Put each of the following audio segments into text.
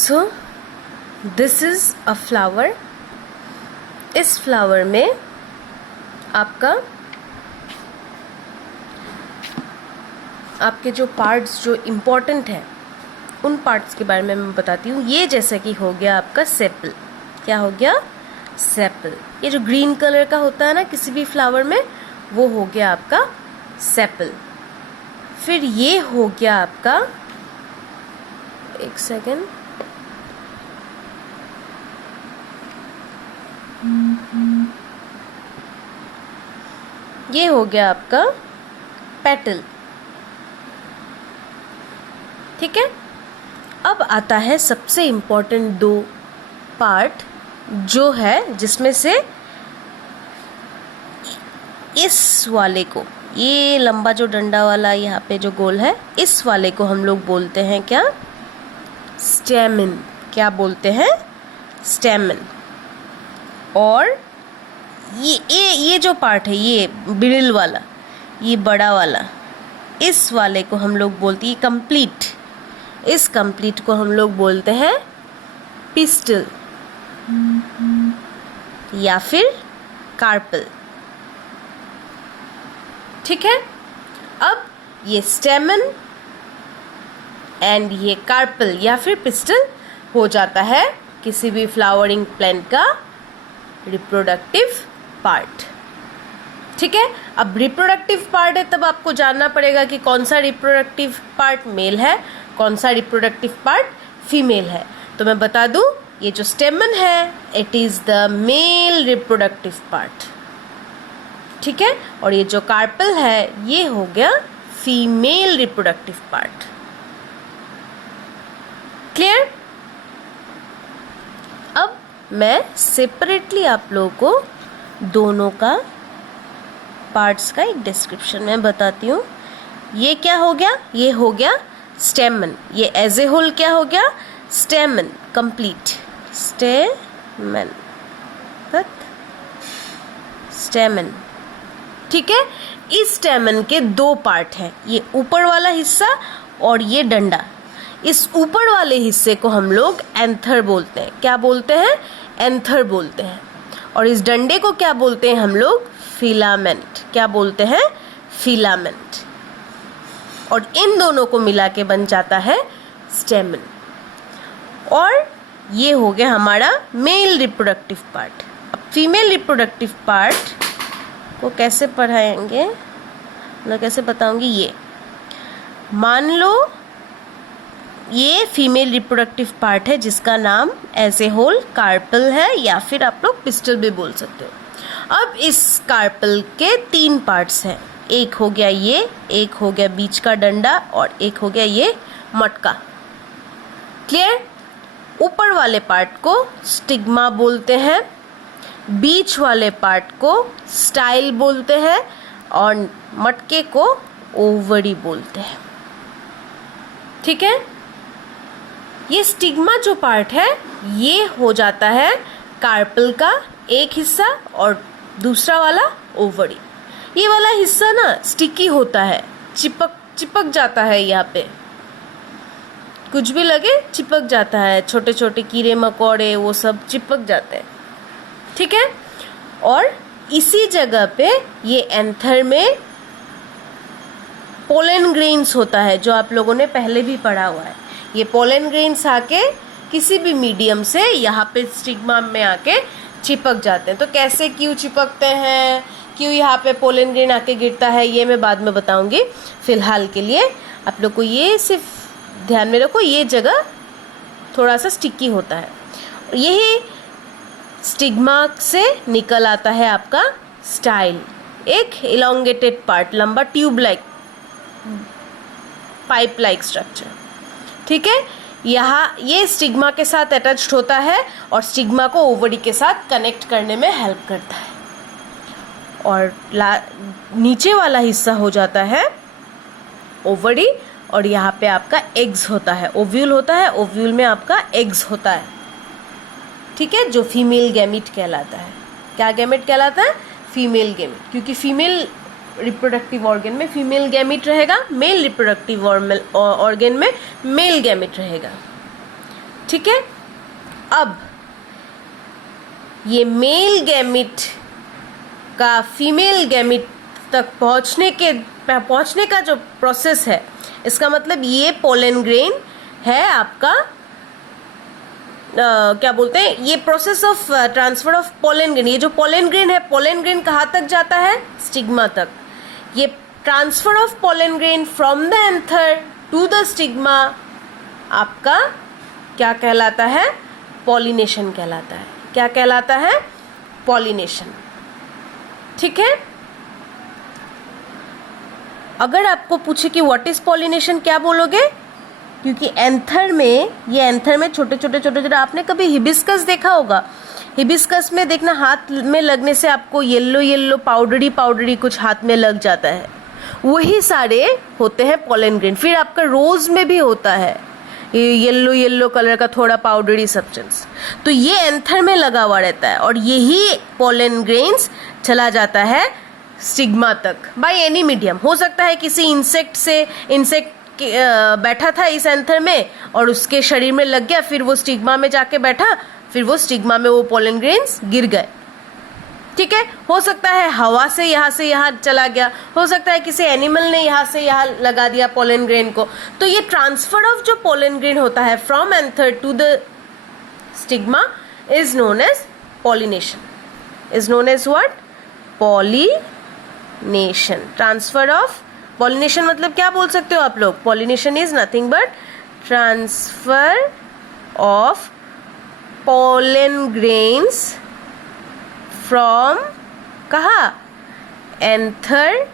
So this is a flower. इस flower में आपके जो पार्ट्स जो इम्पोर्टेंट हैं उन पार्ट्स के बारे में मैं बताती हूँ। ये जैसे कि हो गया आपका सेपल। क्या हो गया? सेपल। ये जो ग्रीन कलर का होता है ना किसी भी फ्लावर में, वो हो गया आपका सेपल। फिर ये हो गया आपका, एक सेकेंड, ये हो गया आपका पेटल। ठीक है। अब आता है सबसे इम्पोर्टेंट दो पार्ट, जो है जिसमें से इस वाले को, ये लंबा जो डंडा वाला यहाँ पे जो गोल है, इस वाले को हम लोग बोलते हैं क्या? स्टेमन। क्या बोलते हैं? स्टेमन। और ये जो पार्ट है, ये बिरिल वाला, ये बड़ा वाला, इस वाले को हम लोग बोलते हैं कंप्लीट। इस कंप्लीट को हम लोग बोलते हैं पिस्टल या फिर कार्पल। ठीक है। अब ये स्टेमन एंड ये कार्पल या फिर पिस्टल हो जाता है किसी भी फ्लावरिंग प्लांट का रिप्रोडक्टिव पार्ट। ठीक है। अब रिप्रोडक्टिव पार्ट है, तब आपको जानना पड़ेगा कि कौन सा रिप्रोडक्टिव पार्ट मेल है, कौन सा रिप्रोडक्टिव पार्ट फीमेल है। तो मैं बता दूं, ये जो स्टेमन है, it is the male reproductive part. ठीक है। और ये जो कार्पल है, ये हो गया फीमेल रिप्रोडक्टिव पार्ट। क्लियर? अब मैं सेपरेटली आप लोगों को दोनों का पार्ट्स का एक डिस्क्रिप्शन में बताती हूँ। ये क्या हो गया? ये हो गया स्टेमन। ये एज ए होल क्या हो गया? स्टेमन कंप्लीट। स्टेमन, स्टेमन। ठीक है। इस स्टेमन के दो पार्ट हैं, ये ऊपर वाला हिस्सा और ये डंडा। इस ऊपर वाले हिस्से को हम लोग एंथर बोलते हैं। क्या बोलते हैं? एंथर बोलते हैं। और इस डंडे को क्या बोलते हैं हम लोग? फिलामेंट। क्या बोलते हैं? फिलामेंट। और इन दोनों को मिला के बन जाता है स्टेमन। और ये हो गया हमारा मेल रिप्रोडक्टिव पार्ट। अब फीमेल रिप्रोडक्टिव पार्ट को कैसे पढ़ाएंगे, मतलब कैसे बताऊंगी? ये मान लो ये फीमेल रिप्रोडक्टिव पार्ट है जिसका नाम एज ए होल कार्पल है, या फिर आप लोग पिस्टल भी बोल सकते हो। अब इस कार्पल के तीन पार्ट्स हैं। एक हो गया ये, एक हो गया बीच का डंडा, और एक हो गया ये मटका। क्लियर? ऊपर वाले पार्ट को स्टिग्मा बोलते हैं, बीच वाले पार्ट को स्टाइल बोलते हैं, और मटके को ओवरी बोलते हैं। ठीक है। ये स्टिग्मा जो पार्ट है, ये हो जाता है कार्पल का एक हिस्सा, और दूसरा वाला ओवरी। ये वाला हिस्सा ना स्टिकी होता है, चिपक जाता है। यहाँ पे कुछ भी लगे चिपक जाता है, छोटे छोटे कीड़े मकोड़े वो सब चिपक जाते हैं। ठीक है। और इसी जगह पे ये एंथर में पोलन ग्रेन्स होता है, जो आप लोगों ने पहले भी पढ़ा हुआ है। ये पोलन ग्रेन्स आके किसी भी मीडियम से यहाँ पे स्टिग्मा में आके चिपक जाते हैं। तो कैसे, क्यों चिपकते हैं, क्यों यहाँ पे पोलन ग्रेन आके गिरता है, ये मैं बाद में बताऊंगी। फिलहाल के लिए आप लोग को ये सिर्फ ध्यान में रखो, ये जगह थोड़ा सा स्टिकी होता है। यही स्टिग्मा से निकल आता है आपका स्टाइल, एक इलोंगेटेड पार्ट, लंबा tube like, pipe like structure. ठीक है। यहाँ ये स्टिग्मा के साथ अटैच्ड होता है और स्टिग्मा को ओवरी के साथ कनेक्ट करने में हेल्प करता है। और नीचे वाला हिस्सा हो जाता है ओवरी, और यहाँ पे आपका एग्स होता है, ओव्यूल होता है। ओव्यूल में आपका एग्स होता है। ठीक है। जो फीमेल गैमिट कहलाता है। क्या गैमिट कहलाता है? फीमेल गैमिट, क्योंकि फीमेल रिप्रोडक्टिव ऑर्गन में फीमेल गैमिट रहेगा, मेल रिप्रोडक्टिव ऑर्गन में मेल गैमिट रहेगा। ठीक है। अब ये मेल गैमिट का फीमेल गैमिट तक पहुंचने का जो प्रोसेस है, इसका मतलब ये पोलन ग्रेन है आपका क्या बोलते हैं, ये process of transfer of pollen grain. ये जो पोलन ग्रेन है, पोलन ग्रेन कहाँ तक जाता है? स्टिग्मा तक। ये transfer of pollen grain from the anther to the stigma आपका क्या कहलाता है? पॉलिनेशन कहलाता है। क्या कहलाता है? पॉलिनेशन। ठीक है। अगर आपको पूछे कि व्हाट इज पॉलिनेशन, क्या बोलोगे? क्योंकि एंथर में छोटे छोटे आपने कभी हिबिस्कस देखा होगा। हिबिस्कस में देखना, हाथ में लगने से आपको येलो पाउडरी कुछ हाथ में लग जाता है, वही सारे होते हैं पोलन ग्रेन। फिर आपका रोज में भी होता है येलो कलर का थोड़ा पाउडरी सब्सटेंस, तो ये एंथर में लगा हुआ रहता है और यही पोलन ग्रेन्स चला जाता है स्टिग्मा तक बाय एनी मीडियम। हो सकता है किसी इंसेक्ट बैठा था इस एंथर में और उसके शरीर में लग गया, फिर वो स्टिग्मा में जाके बैठा, फिर वो स्टिग्मा में वो पोलन ग्रेन्स गिर गए। ठीक है। हो सकता है हवा से यहाँ चला गया, हो सकता है किसी एनिमल ने यहाँ से यहाँ लगा दिया पोलन ग्रेन को। तो ये ट्रांसफर ऑफ जो पोलन ग्रेन होता है from anther to the stigma is known as pollination. Is known as what? Pollination. Transfer of pollination मतलब क्या बोल सकते हो आप लोग? Pollination is nothing but transfer of pollen grains from कहा? Anther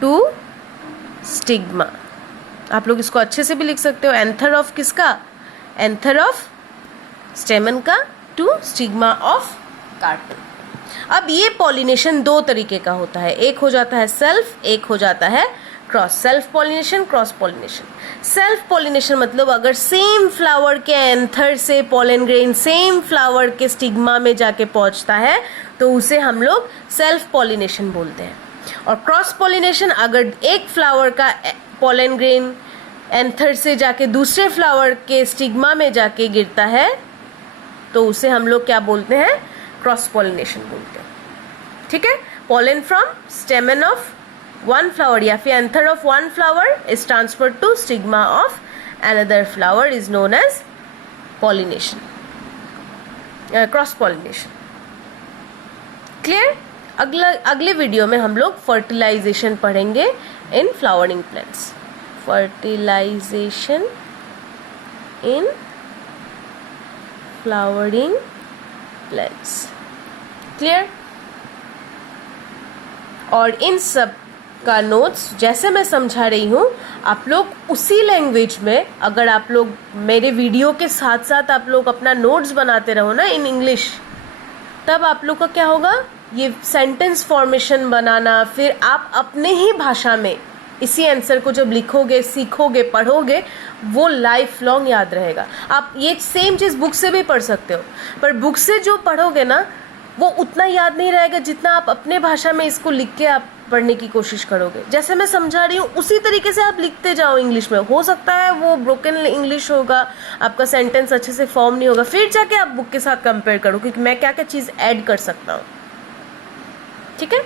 to stigma. आप लोग इसको अच्छे से भी लिख सकते हो। एंथर ऑफ किसका? एंथर ऑफ स्टेमन का टू स्टिग्मा ऑफ कार्पल। अब ये पॉलिनेशन दो तरीके का होता है, एक हो जाता है सेल्फ, एक हो जाता है cross. Self pollination, cross pollination. Self pollination मतलब अगर सेम फ्लावर के एंथर से पोलन ग्रेन सेम फ्लावर के स्टिग्मा में जाके पहुंचता है तो उसे हम लोग सेल्फ पॉलिनेशन बोलते हैं। और क्रॉस पॉलिनेशन, अगर एक फ्लावर का पोलन ग्रेन एंथर से जाके दूसरे फ्लावर के स्टिग्मा में जाके गिरता है तो उसे हम लोग क्या बोलते हैं? क्रॉस पॉलिनेशन बोलते हैं। ठीक है। Pollen from स्टेमन of one flower या फिर anther of one flower is transferred to stigma of another flower is known as pollination, cross pollination. Clear? अगले वीडियो में हम लोग फर्टिलाइजेशन पढ़ेंगे in flowering plants. Fertilisation in flowering plants. Clear? और इन सब का नोट्स जैसे मैं समझा रही हूँ आप लोग उसी लैंग्वेज में, अगर आप लोग मेरे वीडियो के साथ साथ आप लोग अपना नोट्स बनाते रहो ना इन इंग्लिश, तब आप लोग का क्या होगा? ये सेंटेंस फॉर्मेशन बनाना, फिर आप अपने ही भाषा में इसी आंसर को जब लिखोगे, सीखोगे, पढ़ोगे, वो लाइफ लॉन्ग याद रहेगा। आप ये सेम चीज़ बुक से भी पढ़ सकते हो, पर बुक से जो पढ़ोगे ना वो उतना याद नहीं रहेगा जितना आप अपने भाषा में इसको लिख के आप पढ़ने की कोशिश करोगे। जैसे मैं समझा रही हूँ उसी तरीके से आप लिखते जाओ इंग्लिश में। हो सकता है वो ब्रोकन इंग्लिश होगा, आपका सेंटेंस अच्छे से फॉर्म नहीं होगा, फिर जाके आप बुक के साथ कंपेयर करो कि मैं क्या क्या चीज़ ऐड कर सकता हूँ। ठीक है।